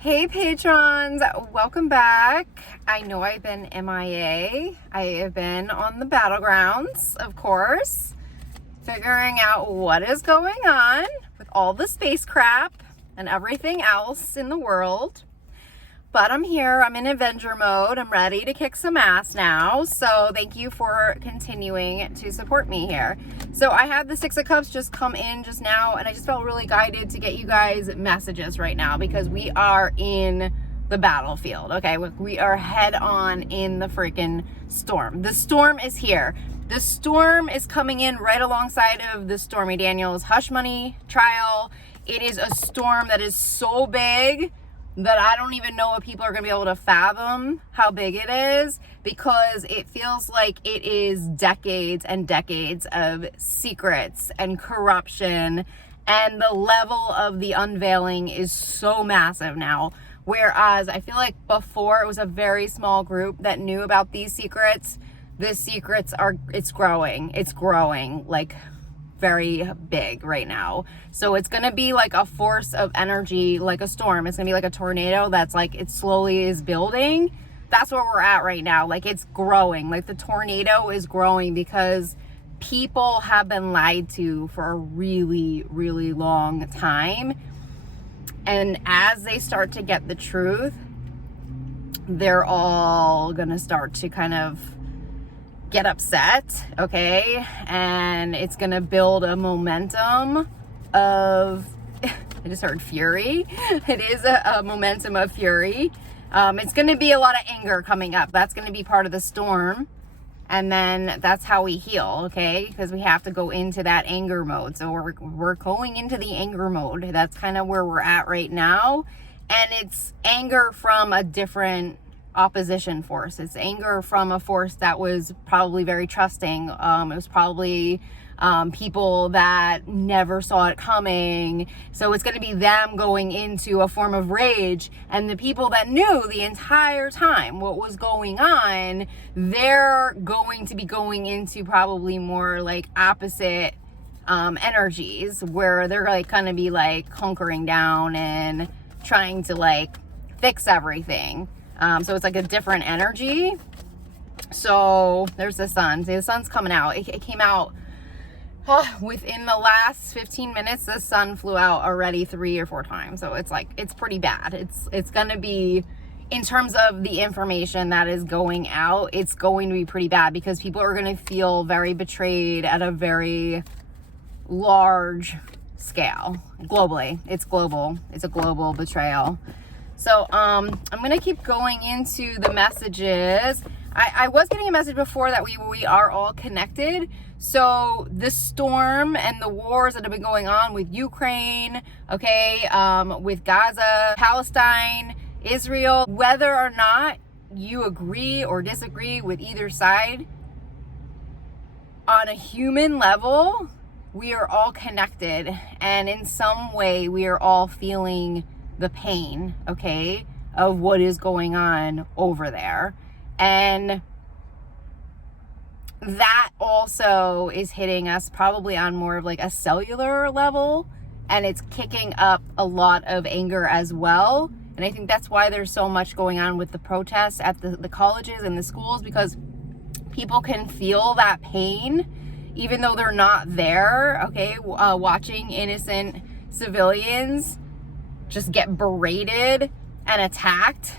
Hey patrons, welcome back. I know I've been MIA. I have been on the battlegrounds, of course, figuring out what is going on with all the space crap and everything else in the world. But I'm here, I'm in Avenger mode. I'm ready to kick some ass now. So thank you for continuing to support me here. So I had the Six of Cups just come in just now, and I just felt really guided to get you guys messages right now because we are in the battlefield, okay? We are head on in the freaking storm. The storm is here. The storm is coming in right alongside of the Stormy Daniels hush money trial. It is a storm that is so big that I don't even know if people are going to be able to fathom how big it is, because it feels like it is decades and decades of secrets and corruption, and the level of the unveiling is so massive now. Whereas I feel like before it was a very small group that knew about these secrets. The secrets it's growing like very big right now. So it's gonna be like a force of energy, like a storm. It's gonna be like a tornado that's like, it slowly is building. That's where we're at right now. Like, it's growing, like the tornado is growing because people have been lied to for a really, really long time. And as they start to get the truth, they're all gonna start to kind of get upset, okay? And it's gonna build a momentum of, I just heard fury. It is a momentum of fury. It's gonna be a lot of anger coming up. That's gonna be part of the storm. And then that's how we heal, okay? Because we have to go into that anger mode. So we're going into the anger mode. That's kind of where we're at right now. And it's anger from a different opposition force. It's anger from a force that was probably very trusting. It was probably people that never saw it coming. So it's going to be them going into a form of rage, and the people that knew the entire time what was going on, they're going to be going into probably more like opposite energies, where they're like kind of be like hunkering down and trying to like fix everything. So it's like a different energy. So there's the sun. See, the sun's coming out. It came out within the last 15 minutes. The sun flew out already 3 or 4 times. So it's like, it's pretty bad. It's going to be, in terms of the information that is going out, it's going to be pretty bad because people are going to feel very betrayed at a very large scale. Globally. It's global. It's a global betrayal. So I'm going to keep going into the messages. I was getting a message before that we are all connected. So the storm and the wars that have been going on with Ukraine, okay, with Gaza, Palestine, Israel, whether or not you agree or disagree with either side, on a human level, we are all connected. And in some way, we are all feeling the pain, okay, of what is going on over there. And that also is hitting us probably on more of like a cellular level, and it's kicking up a lot of anger as well. And I think that's why there's so much going on with the protests at the colleges and the schools, because people can feel that pain even though they're not there, okay, watching innocent civilians just get berated and attacked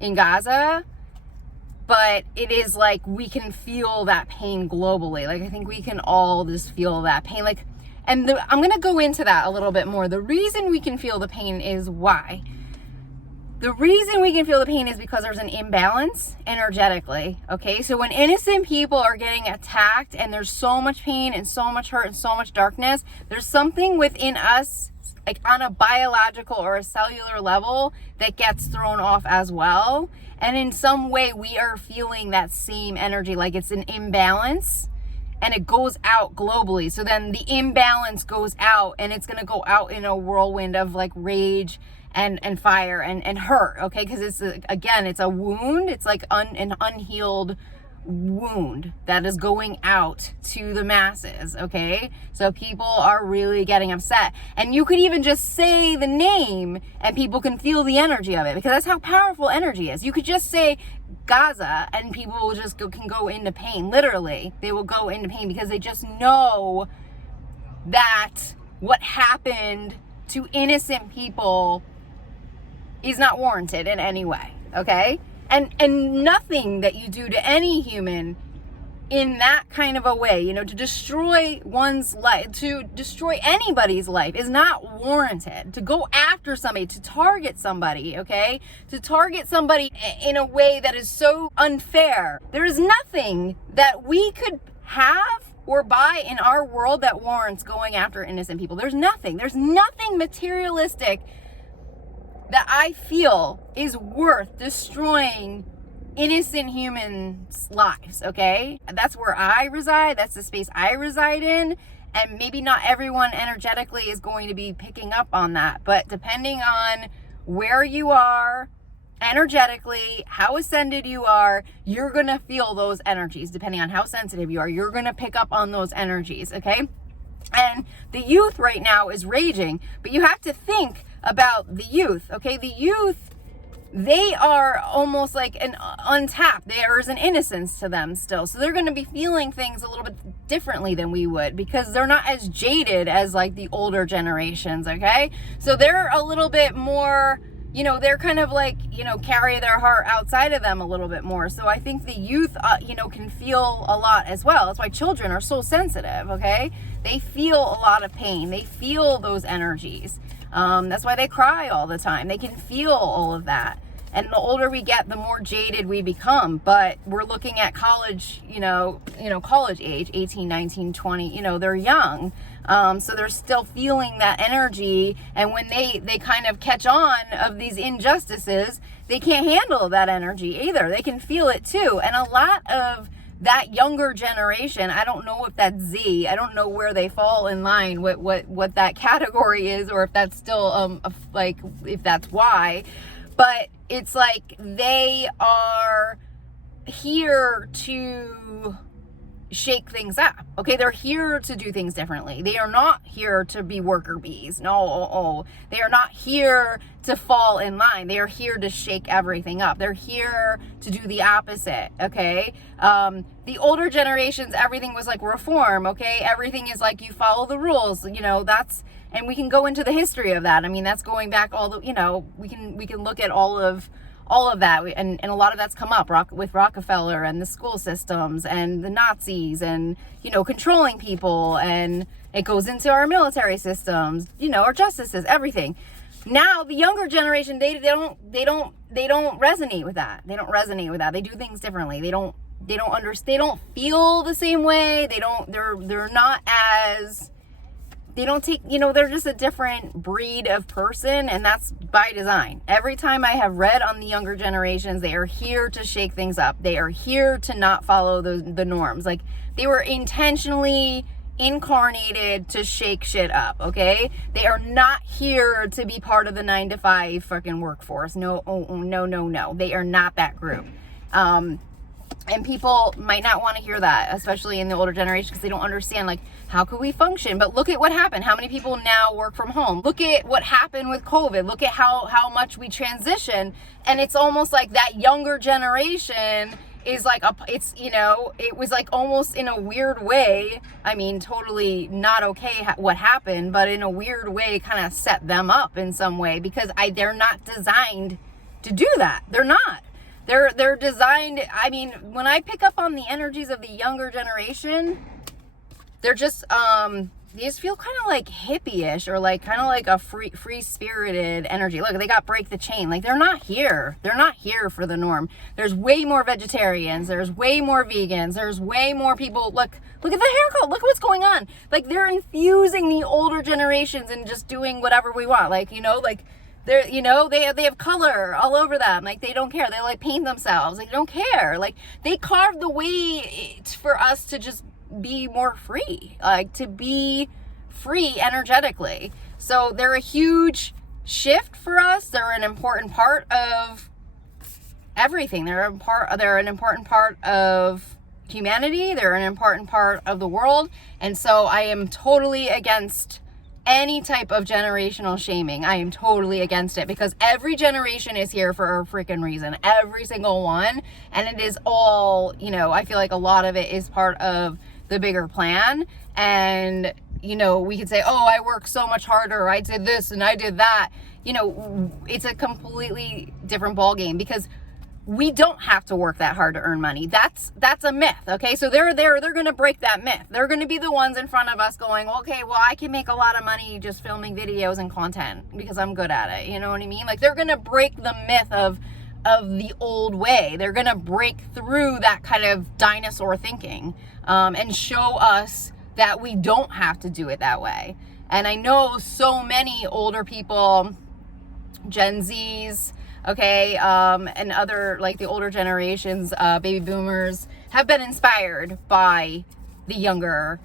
in Gaza. But it is like, we can feel that pain globally. Like, I think we can all just feel that pain. Like, and I'm going to go into that a little bit more. The reason we can feel the pain is why. The reason we can feel the pain is because there's an imbalance energetically, okay? So when innocent people are getting attacked and there's so much pain and so much hurt and so much darkness, there's something within us, like on a biological or a cellular level, that gets thrown off as well. And in some way, we are feeling that same energy, like it's an imbalance, and it goes out globally. So then the imbalance goes out, and it's going to go out in a whirlwind of like rage and fire and hurt, okay? Because it's, again, it's a wound. It's like an unhealed wound that is going out to the masses, okay? So people are really getting upset. And you could even just say the name and people can feel the energy of it, because that's how powerful energy is. You could just say Gaza and people will just can go into pain. Literally, they will go into pain because they just know that what happened to innocent people is not warranted in any way, okay? And nothing that you do to any human in that kind of a way, you know, to destroy one's life, to destroy anybody's life is not warranted. To go after somebody, to target somebody, okay? To target somebody in a way that is so unfair. There is nothing that we could have or buy in our world that warrants going after innocent people. There's nothing materialistic that I feel is worth destroying innocent humans' lives, okay? That's where I reside. That's the space I reside in. And maybe not everyone energetically is going to be picking up on that. But depending on where you are energetically, how ascended you are, you're going to feel those energies. Depending on how sensitive you are, you're going to pick up on those energies, okay? And the youth right now is raging. But you have to think about the youth, okay? The youth, they are almost like an untapped. There is an innocence to them still. So they're going to be feeling things a little bit differently than we would, because they're not as jaded as like the older generations, okay? So they're a little bit more, you know, they're kind of like, you know, carry their heart outside of them a little bit more. So I think the youth, you know, can feel a lot as well. That's why children are so sensitive, okay? They feel a lot of pain. They feel those energies. That's why they cry all the time. They can feel all of that. And the older we get, the more jaded we become. But we're looking at college, you know, college age, 18, 19, 20, you know, they're young. So they're still feeling that energy. And when they kind of catch on of these injustices, they can't handle that energy either. They can feel it too. And a lot of that younger generation, I don't know if that's Z, I don't know where they fall in line, what that category is, or if that's still like if that's Y, but it's like they are here to shake things up, okay? They're here to do things differently. They are not here to be worker bees. No, they are not here to fall in line. They are here to shake everything up. They're here to do the opposite, okay? The older generations, everything was like reform, okay? Everything is like you follow the rules, you know, that's, and we can go into the history of that. I mean, that's going back all the, you know, we can look at all of that, and a lot of that's come up with Rockefeller and the school systems and the Nazis and, you know, controlling people, and it goes into our military systems, you know, our justices, everything. Now the younger generation, they don't resonate with that. They don't resonate with that. They do things differently. They don't understand. They don't feel the same way. They're not as, they don't take, you know, they're just a different breed of person, and that's by design. Every time I have read on the younger generations, they are here to shake things up. They are here to not follow the norms. Like, they were intentionally incarnated to shake shit up, okay? They are not here to be part of the 9-to-5 fucking workforce. No, no. They are not that group. And people might not want to hear that, especially in the older generation, because they don't understand, like, how could we function? But look at what happened. How many people now work from home? Look at what happened with COVID. Look at how much we transition. And it's almost like that younger generation is like, it's, you know, it was like almost in a weird way. I mean, totally not okay what happened, but in a weird way kind of set them up in some way, because they're not designed to do that. They're not. They're designed, I mean, when I pick up on the energies of the younger generation, they're just, they just feel kind of like hippie-ish, or like kind of like a free-spirited energy. Look, they got break the chain. Like, they're not here. They're not here for the norm. There's way more vegetarians. There's way more vegans. There's way more people. Look at the haircut. Look what's going on. Like, they're infusing the older generations and just doing whatever we want. Like, you know, like, they're, you know, they have color all over them. Like, they don't care. They like paint themselves. Like, they don't care. Like, they carved the way for us to just be more free, like to be free energetically. So they're a huge shift for us. They're an important part of everything. They're an important part of humanity. They're an important part of the world. And so I am totally against any type of generational shaming. I am totally against it, because every generation is here for a freaking reason. Every single one. And it is all, you know, I feel like a lot of it is part of the bigger plan. And, you know, we could say, oh, I worked so much harder, I did this and I did that. You know, it's a completely different ballgame, because we don't have to work that hard to earn money. That's a myth, okay? So they're going to break that myth. They're going to be the ones in front of us going, okay, well, I can make a lot of money just filming videos and content because I'm good at it. You know what I mean? Like, they're going to break the myth of the old way. They're going to break through that kind of dinosaur thinking, and show us that we don't have to do it that way. And I know so many older people, Gen Zs, okay, and other, like the older generations, baby boomers, have been inspired by the younger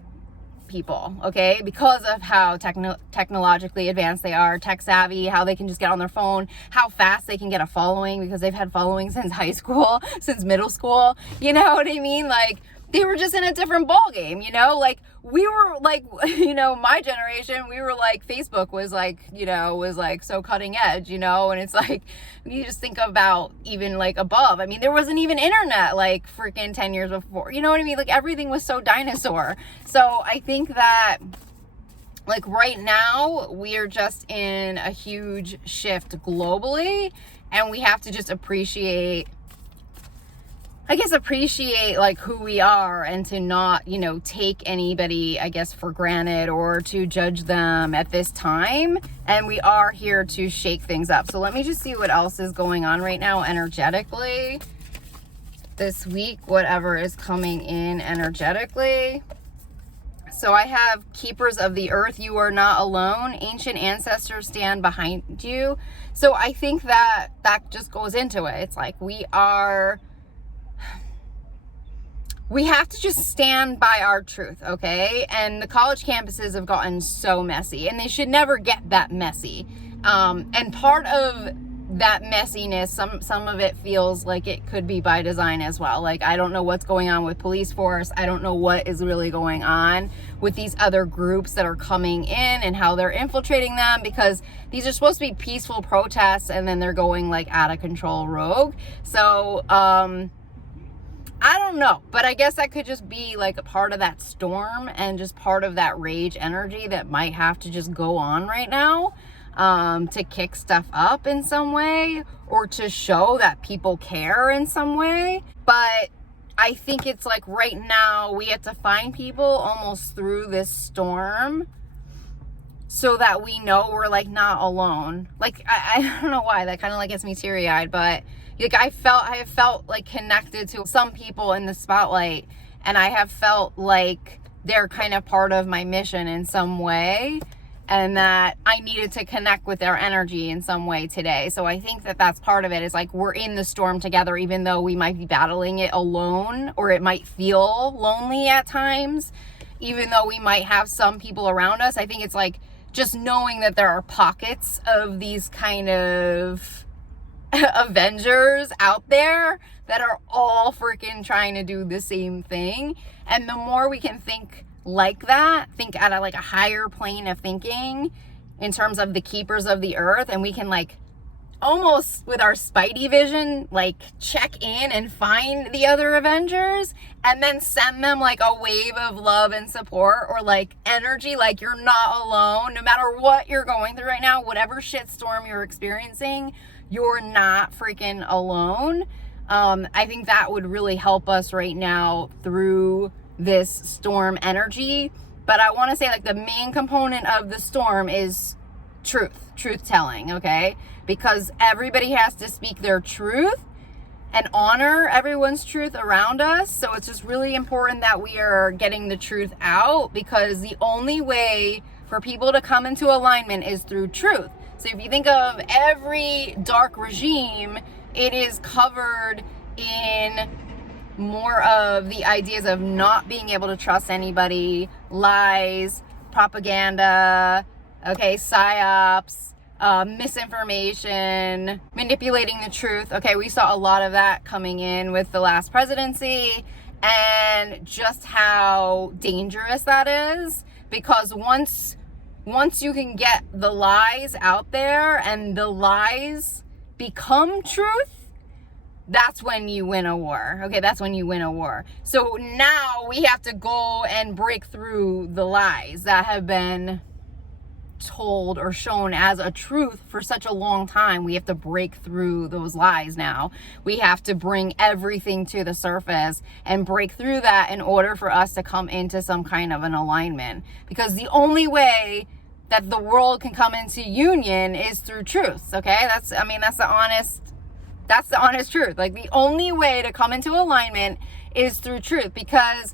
people, okay, because of how technologically advanced they are, tech savvy, how they can just get on their phone, how fast they can get a following, because they've had following since high school, since middle school, you know what I mean? Like, they were just in a different ball game, you know, like we were like, you know, my generation, we were like, Facebook was like, you know, was like so cutting edge, you know, and it's like, you just think about even like above. I mean, there wasn't even internet like freaking 10 years before, you know what I mean? Like, everything was so dinosaur. So I think that, like, right now we are just in a huge shift globally, and we have to just appreciate like who we are, and to not, you know, take anybody, I guess, for granted or to judge them at this time. And we are here to shake things up. So let me just see what else is going on right now energetically this week, whatever is coming in energetically. So I have keepers of the earth. You are not alone. Ancient ancestors stand behind you. So I think that just goes into it. It's like we have to just stand by our truth, okay? And the college campuses have gotten so messy, and they should never get that messy. And part of that messiness, some of it feels like it could be by design as well. Like, I don't know what's going on with police force. I don't know what is really going on with these other groups that are coming in and how they're infiltrating them, because these are supposed to be peaceful protests, and then they're going like out of control rogue. So, I don't know, but I guess that could just be like a part of that storm, and just part of that rage energy that might have to just go on right now, to kick stuff up in some way, or to show that people care in some way. But I think it's like right now we have to find people almost through this storm, so that we know we're like not alone. Like, I don't know why that kind of like gets me teary-eyed, but like I have felt like connected to some people in the spotlight, and I have felt like they're kind of part of my mission in some way, and that I needed to connect with their energy in some way today. So I think that that's part of it, is like we're in the storm together, even though we might be battling it alone, or it might feel lonely at times, even though we might have some people around us. I think it's like just knowing that there are pockets of these kind of Avengers out there that are all freaking trying to do the same thing. And the more we can think like that, think at like a higher plane of thinking in terms of the keepers of the earth, and we can like almost with our spidey vision like check in and find the other Avengers, and then send them like a wave of love and support, or like energy, like you're not alone. No matter what you're going through right now, whatever shitstorm you're experiencing, you're not freaking alone. I think that would really help us right now through this storm energy. But I want to say, like, the main component of the storm is truth telling, okay? Because everybody has to speak their truth and honor everyone's truth around us. So it's just really important that we are getting the truth out, because the only way for people to come into alignment is through truth. So if you think of every dark regime, it is covered in more of the ideas of not being able to trust anybody, lies, propaganda, okay, psyops, misinformation, manipulating the truth. Okay, we saw a lot of that coming in with the last presidency, and just how dangerous that is, because once you can get the lies out there and the lies become truth, that's when you win a war. Okay, that's when you win a war. So now we have to go and break through the lies that have been told or shown as a truth for such a long time. We have to break through those lies now. We have to bring everything to the surface and break through that in order for us to come into some kind of an alignment. Because the only way that the world can come into union is through truth. Okay, that's the honest truth. Like, the only way to come into alignment is through truth, because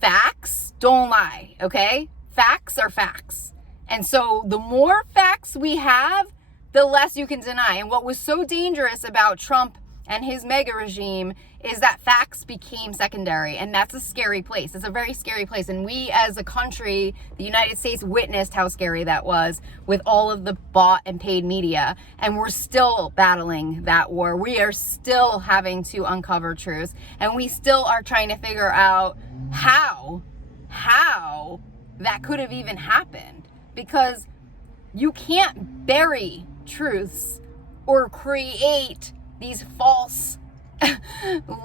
facts don't lie. Okay, facts are facts. And so the more facts we have, the less you can deny. And what was so dangerous about Trump and his MAGA regime is that facts became secondary. And that's a scary place. It's a very scary place. And we as a country, the United States, witnessed how scary that was with all of the bought and paid media. And we're still battling that war. We are still having to uncover truth. And we still are trying to figure out how that could have even happened, because you can't bury truths or create these false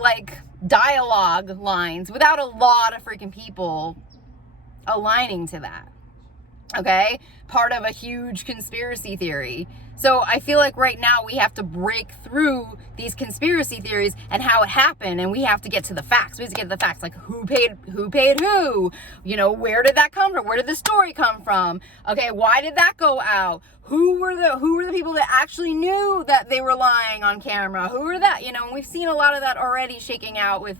like dialogue lines without a lot of freaking people aligning to that. Okay, part of a huge conspiracy theory. So I feel like right now we have to break through these conspiracy theories and how it happened, and we have to get to the facts. We have to get to the facts, like who paid who, you know, where did that come from? Where did the story come from? Okay, why did that go out? Who were the people that actually knew that they were lying on camera? Who were that? You know, and we've seen a lot of that already shaking out with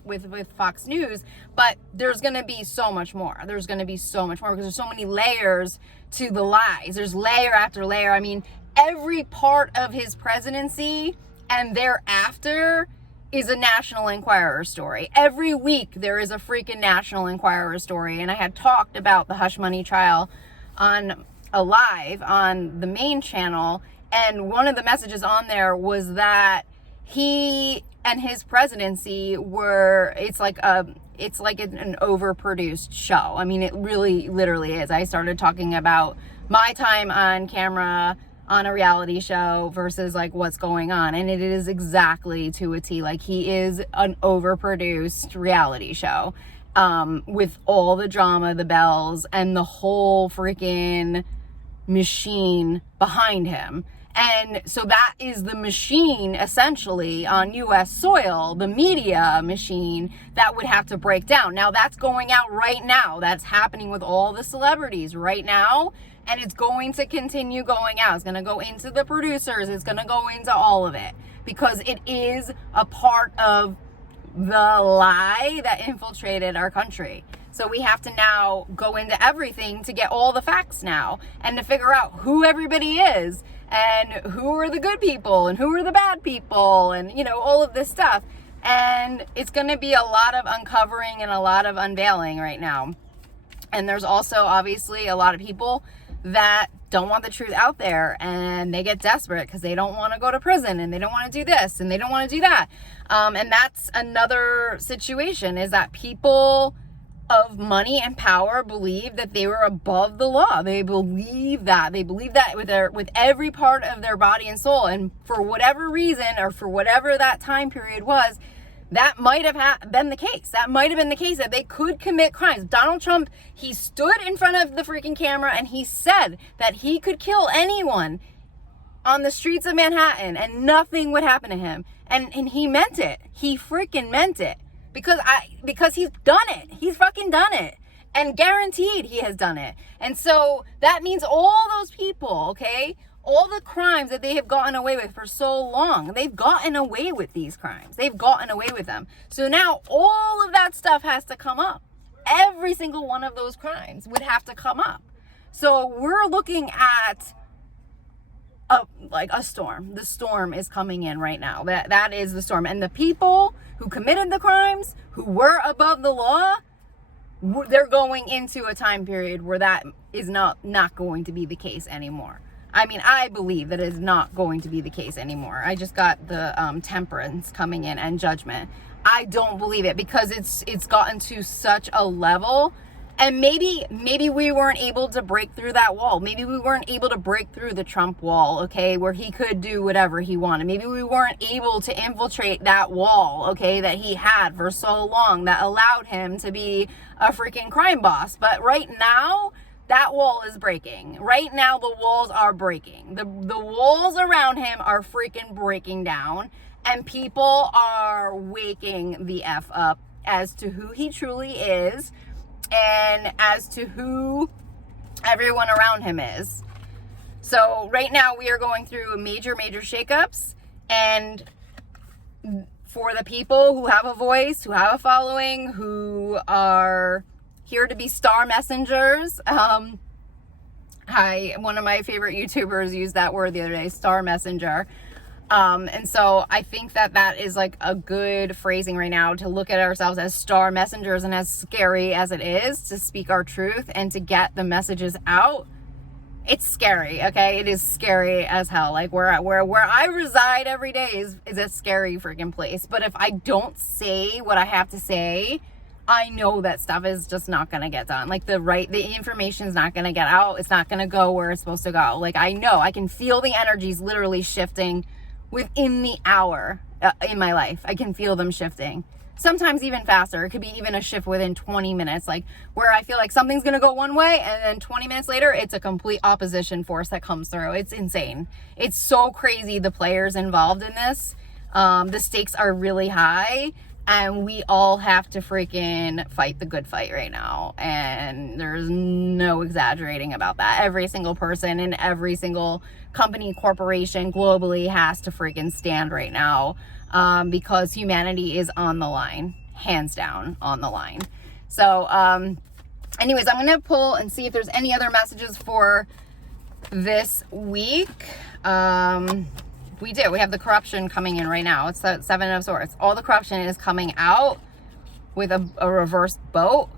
Fox News, but there's going to be so much more. There's going to be so much more, because there's so many layers to the lies. There's layer after layer. I mean, every part of his presidency and thereafter is a National Enquirer story. Every week there is a freaking National Enquirer story. And I had talked about the hush money trial on a live on the main channel, and one of the messages on there was that he and his presidency were, it's like an overproduced show. I mean, it really literally is. I started talking about my time on camera on a reality show versus like what's going on, and it is exactly to a T. Like, he is an overproduced reality show with all the drama, the bells, and the whole freaking machine behind him. And so that is the machine essentially on US soil, the media machine that would have to break down. Now that's going out right now. That's happening with all the celebrities right now. And it's going to continue going out. It's going to go into the producers. It's going to go into all of it, because it is a part of the lie that infiltrated our country. So we have to now go into everything to get all the facts now, and to figure out who everybody is, and who are the good people and who are the bad people, and, you know, all of this stuff. And it's going to be a lot of uncovering and a lot of unveiling right now. And there's also obviously a lot of people that don't want the truth out there, and they get desperate because they don't want to go to prison, and they don't want to do this, and they don't want to do that. And that's another situation, is that people of money and power believe that they were above the law. They believe that with every part of their body and soul. And for whatever reason, or for whatever that time period was, that might have been the case. That might have been the case, that they could commit crimes. Donald Trump, he stood in front of the freaking camera and he said that he could kill anyone on the streets of Manhattan and nothing would happen to him. And he meant it. He freaking meant it. Because he's done it. He's fucking done it. And guaranteed he has done it. And so that means all those people, okay, all the crimes that they have gotten away with for so long, they've gotten away with these crimes. They've gotten away with them. So now all of that stuff has to come up. Every single one of those crimes would have to come up. So we're looking at a storm. The storm is coming in right now. That is the storm. And the people who committed the crimes, who were above the law, they're going into a time period where that is not going to be the case anymore. I mean, I believe that is not going to be the case anymore. I just got the temperance coming in and judgment. I don't believe it because it's gotten to such a level. And maybe we weren't able to break through that wall. Maybe we weren't able to break through the Trump wall, okay, where he could do whatever he wanted. Maybe we weren't able to infiltrate that wall, okay, that he had for so long that allowed him to be a freaking crime boss. But right now, that wall is breaking. Right now, the walls are breaking. The walls around him are freaking breaking down. And people are waking the F up as to who he truly is and as to who everyone around him is. So right now we are going through major shakeups, and for the people who have a voice, who have a following, who are here to be star messengers. One of my favorite YouTubers used that word the other day, star messenger. And so I think that is like a good phrasing right now, to look at ourselves as star messengers, and as scary as it is to speak our truth and to get the messages out. It's scary, okay? It is scary as hell. Like where I reside every day is a scary freaking place. But if I don't say what I have to say, I know that stuff is just not going to get done. Like the information is not going to get out. It's not going to go where it's supposed to go. Like I know, I can feel the energies literally shifting within the hour in my life. I can feel them shifting. Sometimes even faster. It could be even a shift within 20 minutes, like where I feel like something's going to go one way and then 20 minutes later, it's a complete opposition force that comes through. It's insane. It's so crazy, the players involved in this. The stakes are really high. And we all have to freaking fight the good fight right now. And there's no exaggerating about that. Every single person in every single company, corporation globally has to freaking stand right now, because humanity is on the line, hands down on the line. So anyways, I'm going to pull and see if there's any other messages for this week. We have the corruption coming in right now. It's the Seven of Swords. All the corruption is coming out with a reversed boat.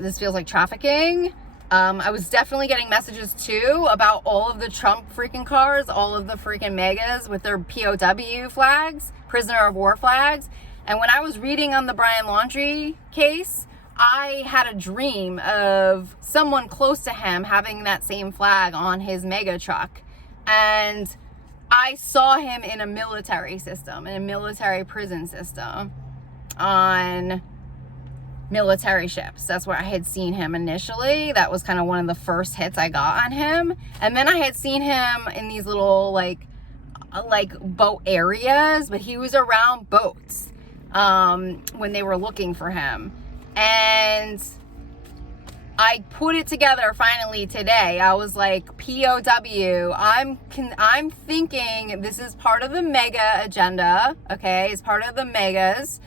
This feels like trafficking. I was definitely getting messages too about all of the Trump freaking cars, all of the freaking MAGAs with their POW flags, prisoner of war flags. And when I was reading on the Brian Laundrie case, I had a dream of someone close to him having that same flag on his MAGA truck. And I saw him in a military system, in a military prison system, on military ships. That's where I had seen him initially. That was kind of one of the first hits I got on him. And then I had seen him in these little like boat areas, but he was around boats when they were looking for him. And I put it together finally today. I was like, POW, I'm thinking this is part of the MAGA agenda, okay? It's part of the MAGAs,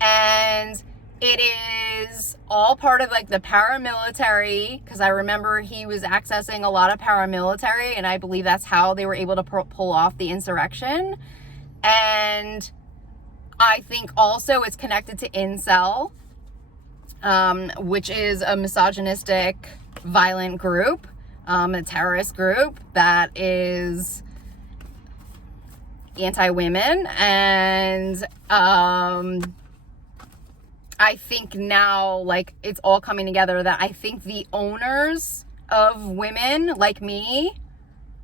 and it is all part of like the paramilitary, because I remember he was accessing a lot of paramilitary, and I believe that's how they were able to pull off the insurrection. And I think also it's connected to incel, which is a misogynistic, violent group, a terrorist group that is anti-women. And I think now, like, it's all coming together that I think the owners of women like me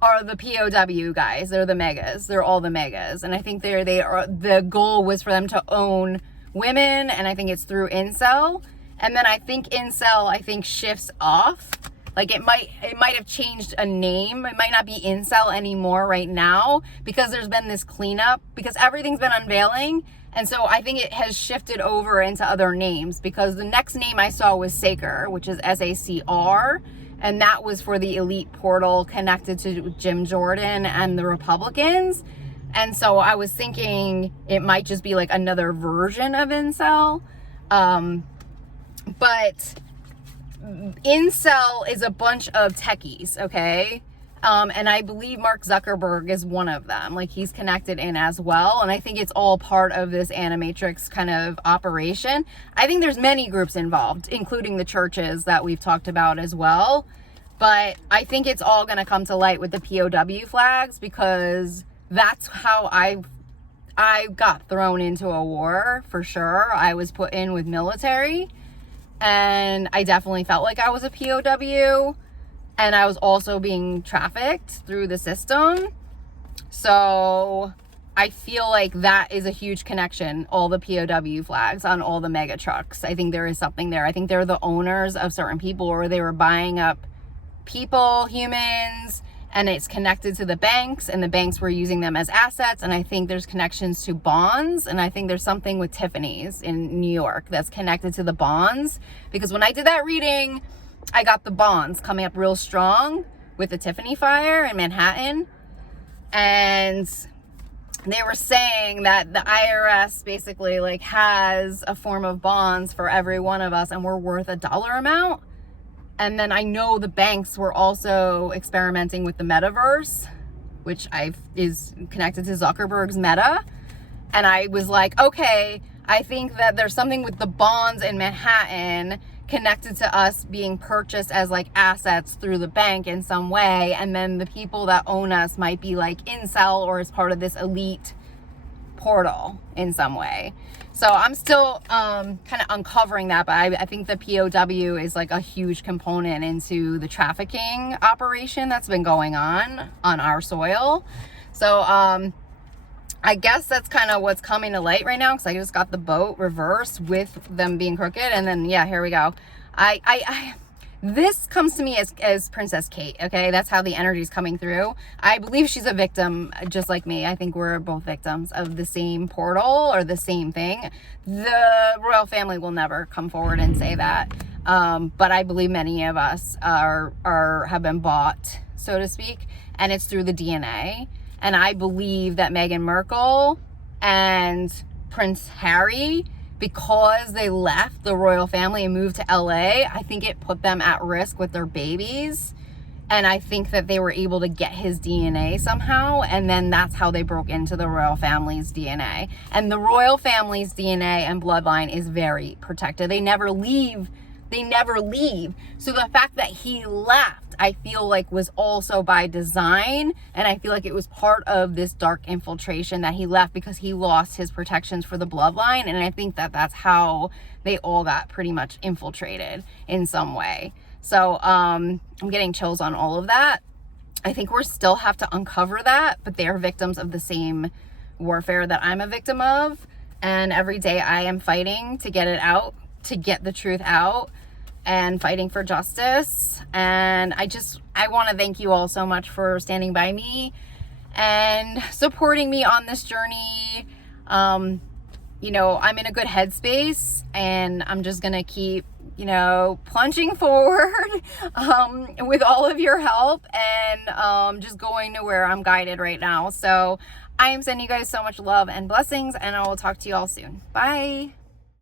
are the POW guys. They're the MAGAs. They're all the MAGAs. And I think they are, the goal was for them to own women, and I think it's through incel. And then I think incel, shifts off. Like it might have changed a name. It might not be incel anymore right now, because there's been this cleanup, because everything's been unveiling. And so I think it has shifted over into other names, because the next name I saw was SACR, which is SACR. And that was for the elite portal connected to Jim Jordan and the Republicans. And so I was thinking it might just be like another version of incel. But incel is a bunch of techies, okay? And I believe Mark Zuckerberg is one of them. Like, he's connected in as well. And I think it's all part of this Animatrix kind of operation. I think there's many groups involved, including the churches that we've talked about as well. But I think it's all going to come to light with the POW flags, because that's how I got thrown into a war, for sure. I was put in with military, and I definitely felt like I was a POW, and I was also being trafficked through the system. So I feel like that is a huge connection, all the POW flags on all the mega trucks. I think there is something there. I think they're the owners of certain people, or they were buying up people, humans, and it's connected to the banks, and the banks were using them as assets. And I think there's connections to bonds, and I think there's something with Tiffany's in New York that's connected to the bonds, because when I did that reading, I got the bonds coming up real strong with the Tiffany fire in Manhattan. And they were saying that the IRS basically like has a form of bonds for every one of us, and we're worth a dollar amount. And then I know the banks were also experimenting with the metaverse, which is connected to Zuckerberg's Meta. And I was like, okay, I think that there's something with the bonds in Manhattan connected to us being purchased as like assets through the bank in some way. And then the people that own us might be like incel or as part of this elite portal in some way. So I'm still kind of uncovering that, but I think the POW is like a huge component into the trafficking operation that's been going on our soil. So I guess that's kind of what's coming to light right now, because I just got the boat reversed with them being crooked. And then, yeah, here we go. This comes to me as Princess Kate, okay? That's how the energy is coming through. I believe she's a victim, just like me. I think we're both victims of the same portal or the same thing. The royal family will never come forward and say that. But I believe many of us have been bought, so to speak, and it's through the DNA. And I believe that Meghan Markle and Prince Harry, because they left the royal family and moved to LA, I think it put them at risk with their babies. And I think that they were able to get his DNA somehow. And then that's how they broke into the royal family's DNA. And the royal family's DNA and bloodline is very protected. They never leave. So the fact that he left, I feel like, was also by design. And I feel like it was part of this dark infiltration that he left, because he lost his protections for the bloodline. And I think that that's how they all got pretty much infiltrated in some way. So I'm getting chills on all of that. I think we still have to uncover that, but they are victims of the same warfare that I'm a victim of. And every day I am fighting to get it out, to get the truth out, and fighting for justice. And I want to thank you all so much for standing by me and supporting me on this journey. You know, I'm in a good headspace, and I'm just going to keep, plunging forward with all of your help, and just going to where I'm guided right now. So I am sending you guys so much love and blessings, and I will talk to you all soon. Bye.